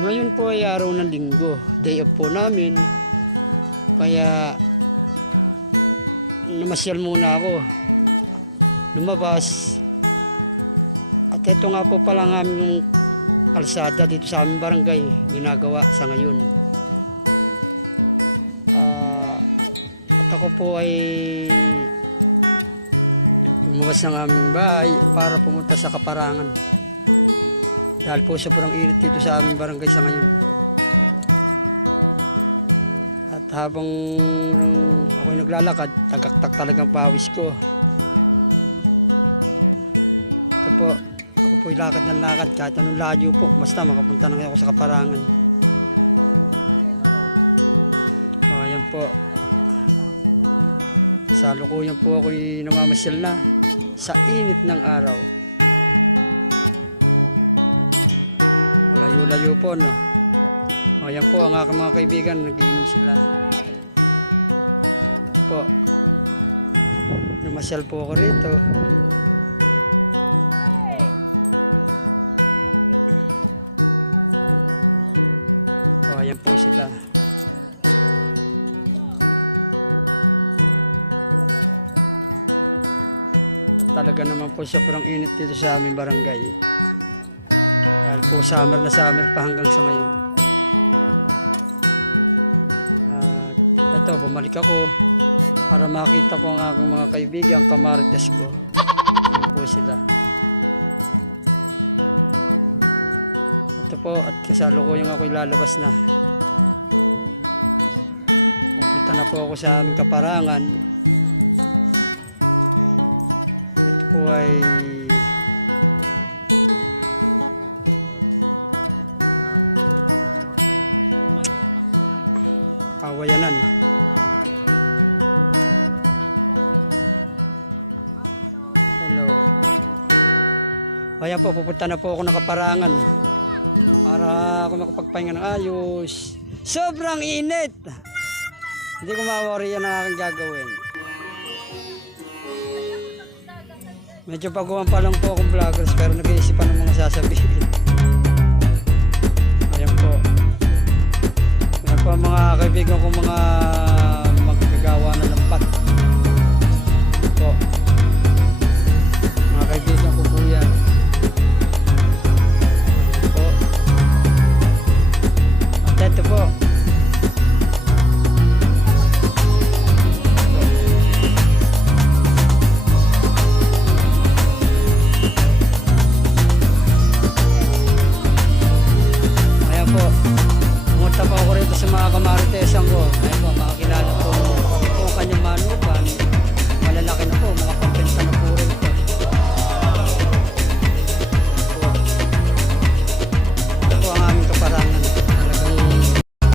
Ngayon po ay araw ng linggo, day off po namin. Kaya namasyal muna ako, lumabas. At ito nga po pala ang aming kalsada dito sa aming barangay, ginagawa sa ngayon. At ako po ay lumabas ng aming bahay para pumunta sa Kaparangan. Dahil po sobrang init dito sa aming barangay sa ngayon. At habang ako'y naglalakad, tagaktak talagang pawis ko. Ito po, ako po'y lakad ng lakad kahit anong layo po. Basta makapunta na ako sa Kaparangan. O, ayan po. Sa lukuyan po ako'y namamasyal na sa init ng araw. Layo-layo po, no? O, ayan po ang aking mga kaibigan, nagiinom sila. Ito po, namasyal po ako rito. O, ayan po sila. Talaga naman po sobrang init dito sa aming barangay. Dahil po summer na summer pa hanggang sa ngayon. At ito, bumalik ako para makita ko ang aking mga kaibigan, kamarites ko. Ano po sila. Ito po, at kasalukuyang ako'y lalabas na. Pupunta na po ako sa aming Kaparangan. Ito po ay Awayanan. Hello. Ayan po, pupunta na po ako ng Kaparangan para ako makapagpahinga ng ayos. Sobrang init. Hindi ko ma-worry yan ang aking gagawin. Medyo baguhan pa lang po akong vloggers pero nag-iisipan ng mga sasabihin. Ayan po. Ayan po ang mga kaibigan ko, mga magagawa na lampat. Ayan po. Mga kaibigan ko po yan. Ayan po. At ito po. Pumunta pa ako rito sa mga kamaritesan ko.